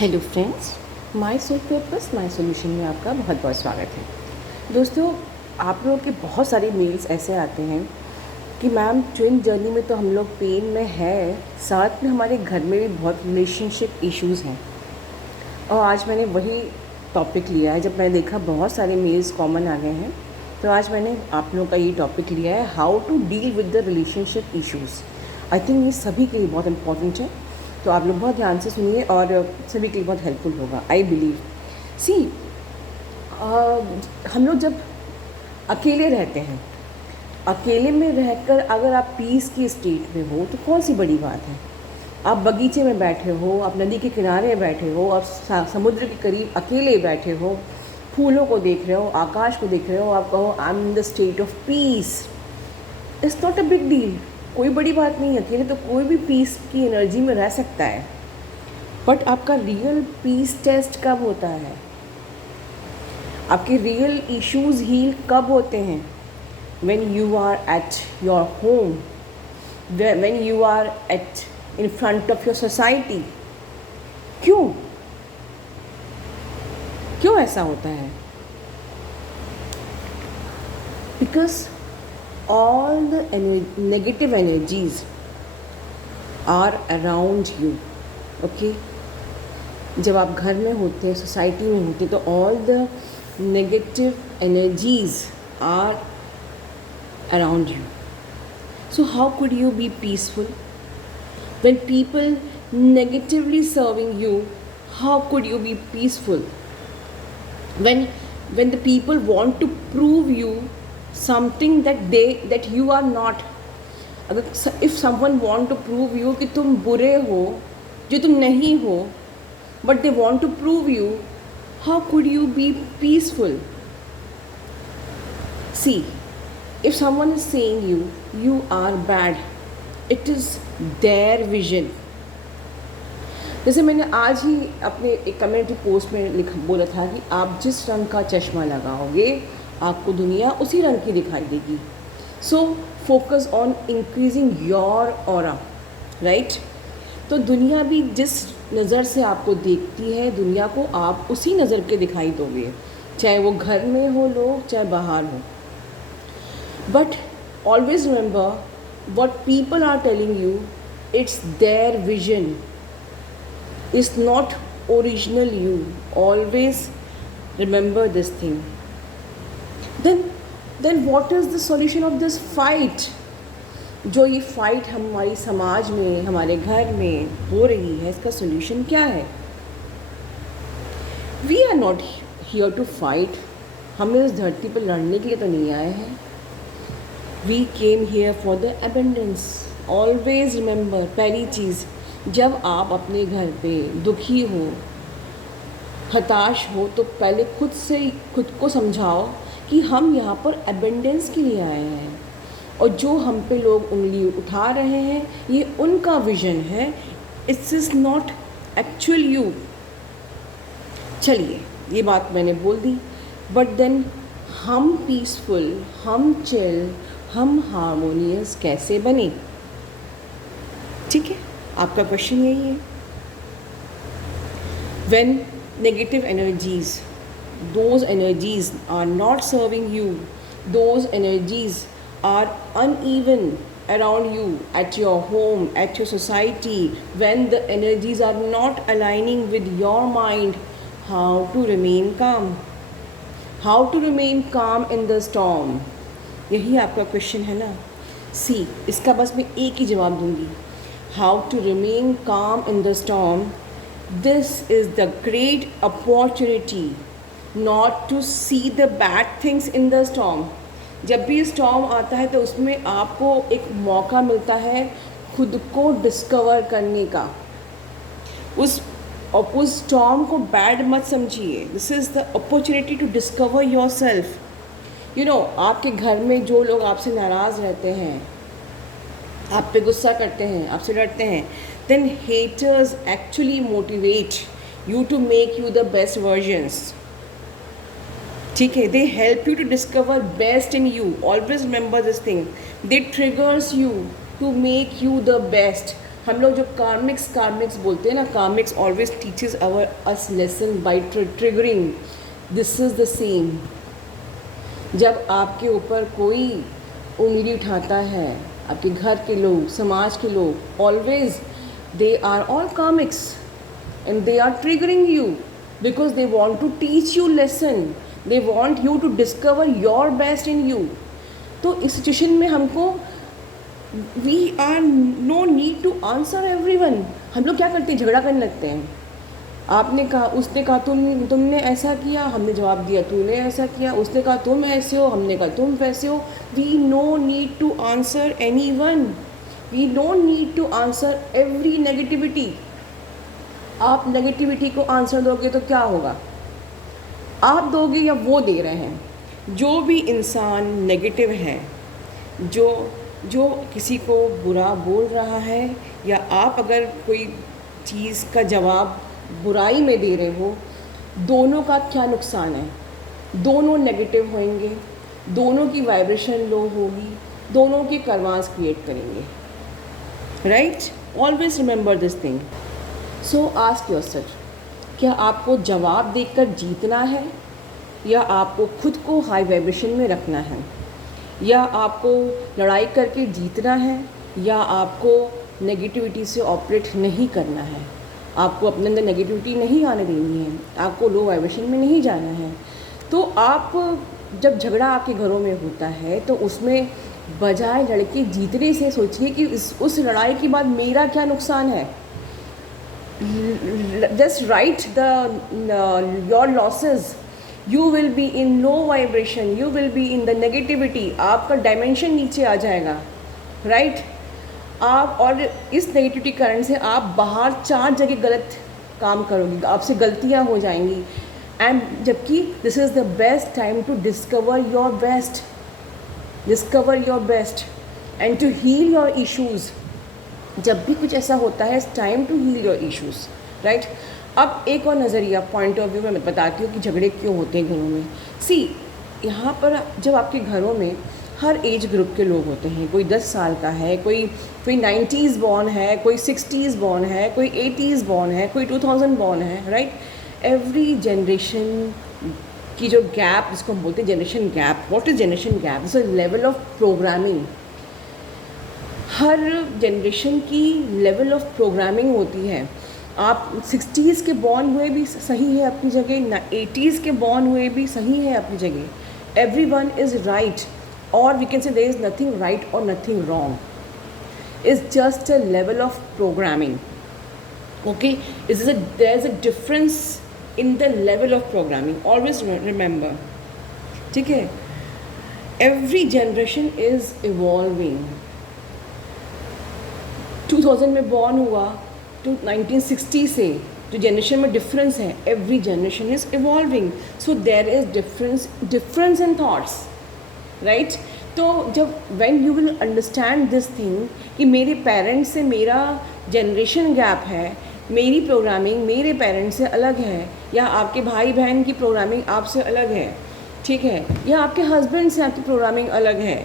Hello friends, my soul purpose my solution में आपका बहुत बहुत स्वागत है। दोस्तों, आप लोगों के बहुत सारे मेल्स ऐसे आते हैं कि मैम ट्विन जर्नी में तो हम लोग पेन में है, साथ में हमारे घर में भी बहुत रिलेशनशिप इश्यूज़ हैं। और आज मैंने वही टॉपिक लिया है। जब मैंने देखा बहुत सारे मेल्स कॉमन आ गए हैं, तो आज मैंने आप लोगों का ये टॉपिक लिया है, how to deal with the relationship issues. I think ये सभी के लिए बहुत इंपॉर्टेंट है, तो आप लोग बहुत ध्यान से सुनिए और सभी के लिए बहुत हेल्पफुल होगा, आई बिलीव। सी, हम लोग जब अकेले रहते हैं, अकेले में रहकर अगर आप पीस की स्टेट में हो तो कौन सी बड़ी बात है। आप बगीचे में बैठे हो, आप नदी के किनारे बैठे हो, आप समुद्र के करीब अकेले बैठे हो, फूलों को देख रहे हो, आकाश को देख रहे हो, आप कहो I am in the state of peace. It's not a big deal, कोई बड़ी बात नहीं है। अकेले तो कोई भी पीस की एनर्जी में रह सकता है। बट आपका रियल पीस टेस्ट कब होता है, आपके रियल इश्यूज़ हील कब होते हैं? when you are at your home, when you are at in front of your society। क्यों क्यों ऐसा होता है? because all the negative energies are around you। okay, जब आप घर में होते हैं, सोसाइटी में होते हैं, तो all the negative energies are around you। So how could you be peaceful when people negatively serving you? How could you be peaceful when the people want to prove you something that you are not? अगर if someone want to prove you कि तुम बुरे हो, जो तुम नहीं हो, but they want to prove you, how could you be peaceful? See, if someone is saying you are bad, it is their vision। जैसे मैंने आज ही अपने एक कम्युनिटी पोस्ट में बोला था कि आप जिस रंग का चश्मा लगाओगे आपको दुनिया उसी रंग की दिखाई देगी। So focus on increasing your aura, right. तो दुनिया भी जिस नज़र से आपको देखती है, दुनिया को आप उसी नज़र के दिखाई दोगे, चाहे वो घर में हो लोग, चाहे बाहर हो। But always remember, what people are telling you, it's their vision, it's not original you। Always remember this thing। Then what is the solution of this fight? जो ये फाइट हमारी समाज में, हमारे घर में हो रही है, इसका सॉल्यूशन क्या है? We are not here to fight। हम इस धरती पर लड़ने के लिए तो नहीं आए हैं। We came here for the abundance। Always remember, पहली चीज़, जब आप अपने घर पे दुखी हो, हताश हो, तो पहले खुद को समझाओ कि हम यहाँ पर abundance के लिए आए हैं, और जो हम पे लोग उंगली उठा रहे हैं ये उनका विजन है, it's is not actual you. चलिए, ये बात मैंने बोल दी, बट देन हम पीसफुल, हम चिल, हम हार्मोनियस कैसे बने? ठीक है, आपका क्वेश्चन यही है। When negative energies, those energies are not serving you, those energies are uneven around you, at your home, at your society, when the energies are not aligning with your mind, how to remain calm? How to remain calm in the storm? यही आपका question है ना। सी, इसका बस मैं एक ही जवाब दूंगी, how to remain calm in the storm. This is the great opportunity not to see the bad things in the storm. जब भी स्टॉर्म आता है तो उसमें आपको एक मौका मिलता है खुद को डिस्कवर करने का। उस स्टॉर्म को बैड मत समझिए। This is the opportunity to discover yourself. You know, आपके घर में जो लोग आपसे नाराज़ रहते हैं, आप पे गुस्सा करते हैं, आपसे लड़ते हैं, then haters actually motivate you to make you the best versions. ठीक है, they help you to discover best in you. Always remember this thing, they triggers you to make you the best. हम लोग जो karmics बोलते हैं ना, karmics always teaches our us lesson by triggering. This is the same. जब आपके ऊपर कोई उंगली उठाता है, आपके घर के लोग, समाज के लोग, always they are all karmics and they are triggering you because they want to teach you lesson. They want you to discover your best in you. तो इस सिचुएशन में हमको we are no need to answer everyone. हम लोग क्या करते हैं, झगड़ा करने लगते हैं. आपने कहा, उसने कहा तुमने ऐसा किया, हमने जवाब दिया तूने ऐसा किया, उसने कहा तुम ऐसे हो, हमने कहा तुम वैसे हो. We no need to answer anyone. We don't need to answer every negativity. आप नेगेटिविटी को आंसर दोगे तो क्या होगा, आप दोगे या वो दे रहे हैं. जो भी इंसान नेगेटिव है, जो किसी को बुरा बोल रहा है, या आप अगर कोई चीज़ का जवाब बुराई में दे रहे हो, दोनों का क्या नुकसान है. दोनों नेगेटिव होंगे, दोनों की वाइब्रेशन लो होगी, दोनों की करवास क्रिएट करेंगे. Right, always remember this thing. So ask yourself, क्या आपको जवाब देकर जीतना है, या आपको खुद को हाई वाइब्रेशन में रखना है, या आपको लड़ाई करके जीतना है, या आपको नेगेटिविटी से ऑपरेट नहीं करना है. आपको अपने अंदर नेगेटिविटी नहीं आने देनी है, आपको लो वाइब्रेशन में नहीं जाना है. तो आप जब झगड़ा आपके घरों में होता है तो उसमें बजाय लड़के जीतने से सोचिए कि उस लड़ाई के बाद मेरा क्या नुकसान है. Just write your losses. You will be in low vibration. You will be in the negativity. आपका डायमेंशन नीचे आ जाएगा. राइट, आप और इस नेगेटिविटी करंट से आप बाहर 4 जगह गलत काम करोगे, आपसे गलतियाँ हो जाएंगी. एंड जबकि this is the best time to discover your best and to heal your issues. जब भी कुछ ऐसा होता है, it's time to heal your issues. Right, अब एक और नज़रिया, पॉइंट ऑफ व्यू मैं बताती हूँ कि झगड़े क्यों होते हैं घरों में. सी, यहाँ पर जब आपके घरों में हर एज ग्रुप के लोग होते हैं, कोई 10 साल का है, कोई 90s बॉर्न है, कोई 60s बॉर्न है, कोई 80s बॉर्न है, कोई 2000 बॉर्न है. राइट, एवरी जनरेशन की जो गैप, जिसको हम बोलते हैं generation gap. What is generation gap? It's a level of programming. Her generation की लेवल ऑफ प्रोग्रामिंग होती है. आप 60s के बॉर्न हुए भी सही है अपनी जगह, 80s के बॉर्न हुए भी सही है अपनी जगह. एवरीवन इज़ राइट, और we can say there is nothing right और nothing wrong. It's just a level of programming. Okay, there is a difference in the level of programming. Always remember. ठीक है, एवरी जनरेशन इज़ इवॉल्विंग. 2000 में born हुआ तो 1960 से जो generation में difference है, every generation is evolving. So there is difference in thoughts. Right, तो जब when you will understand this thing कि मेरे पेरेंट्स से मेरा जनरेशन गैप है, मेरी प्रोग्रामिंग मेरे पेरेंट्स से अलग है, या आपके भाई बहन की प्रोग्रामिंग आपसे अलग है, ठीक है, या आपके हस्बैंड से आपकी प्रोग्रामिंग अलग है,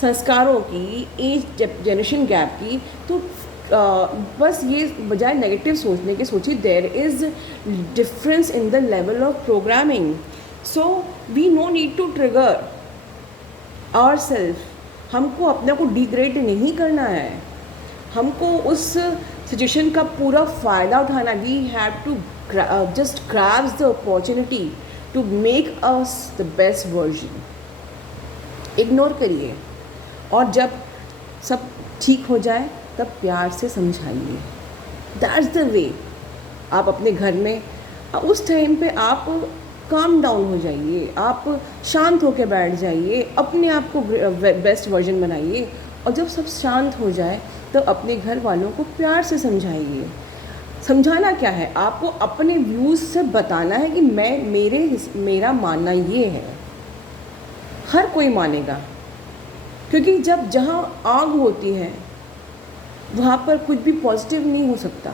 संस्कारों की, एज जनरेशन गैप की, तो बस ये बजाय नेगेटिव सोचने के सोचिए there is difference in the level of programming. So we no need to trigger ourself. हमको अपने को डिग्रेड नहीं करना है, हमको उस सिचुएशन का पूरा फ़ायदा उठाना. We have to just grab the opportunity to make us the best version. Ignore करिए, और जब सब ठीक हो जाए तब प्यार से समझाइए. That's the way. आप अपने घर में उस टाइम पे आप काम डाउन हो जाइए, आप शांत होकर बैठ जाइए, अपने आप को बेस्ट वर्जन बनाइए, और जब सब शांत हो जाए तो अपने घर वालों को प्यार से समझाइए. समझाना क्या है, आपको अपने व्यूज़ से बताना है कि मेरा मानना ये है. हर कोई मानेगा, क्योंकि जहाँ आग होती है वहाँ पर कुछ भी पॉजिटिव नहीं हो सकता.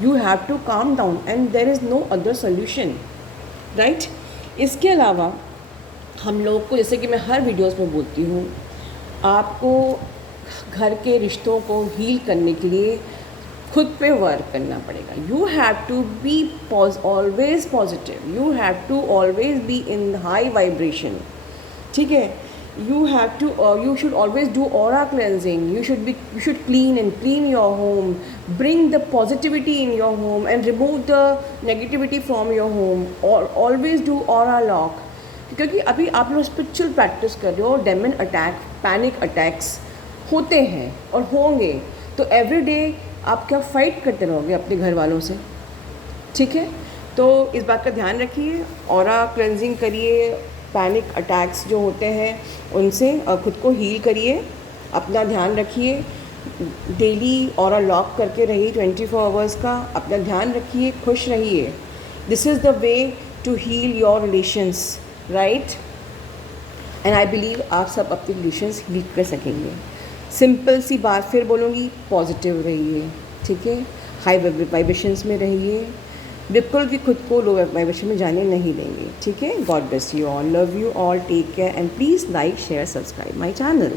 You have to calm down and there is no other solution. Right, इसके अलावा हम लोग को, जैसे कि मैं हर वीडियोस में बोलती हूँ, आपको घर के रिश्तों को हील करने के लिए खुद पे वर्क करना पड़ेगा. You have to be always positive, you have to always be in high vibration. ठीक है. You should always do aura cleansing. You should clean your home, bring the positivity in your home and remove the negativity from your home, or always do aura lock. क्योंकि अभी आप लोग spiritual practice कर रहे हो, daemon attack, panic attacks होते हैं और होंगे, तो एवरी डे आप क्या फाइट करते रहोगे अपने घर वालों से. ठीक है. तो इस बात का ध्यान रखिए, ऑरा क्लेंजिंग करिए, पैनिक अटैक्स जो होते हैं उनसे खुद को हील करिए, अपना ध्यान रखिए, डेली ऑरा लॉक करके रहिए 24 आवर्स का, अपना ध्यान रखिए, खुश रहिए. This is the way to heal your relations, right. And I believe आप सब अपने रिलेशंस हील कर सकेंगे. सिंपल सी बात फिर बोलूँगी, पॉजिटिव रहिए. ठीक है. हाई वाइब्रेशंस में रहिए, बिल्कुल भी खुद को लो वाइब्रेशन में जाने नहीं देंगे. ठीक है. God bless you all, love you all, take care and please like share subscribe my channel.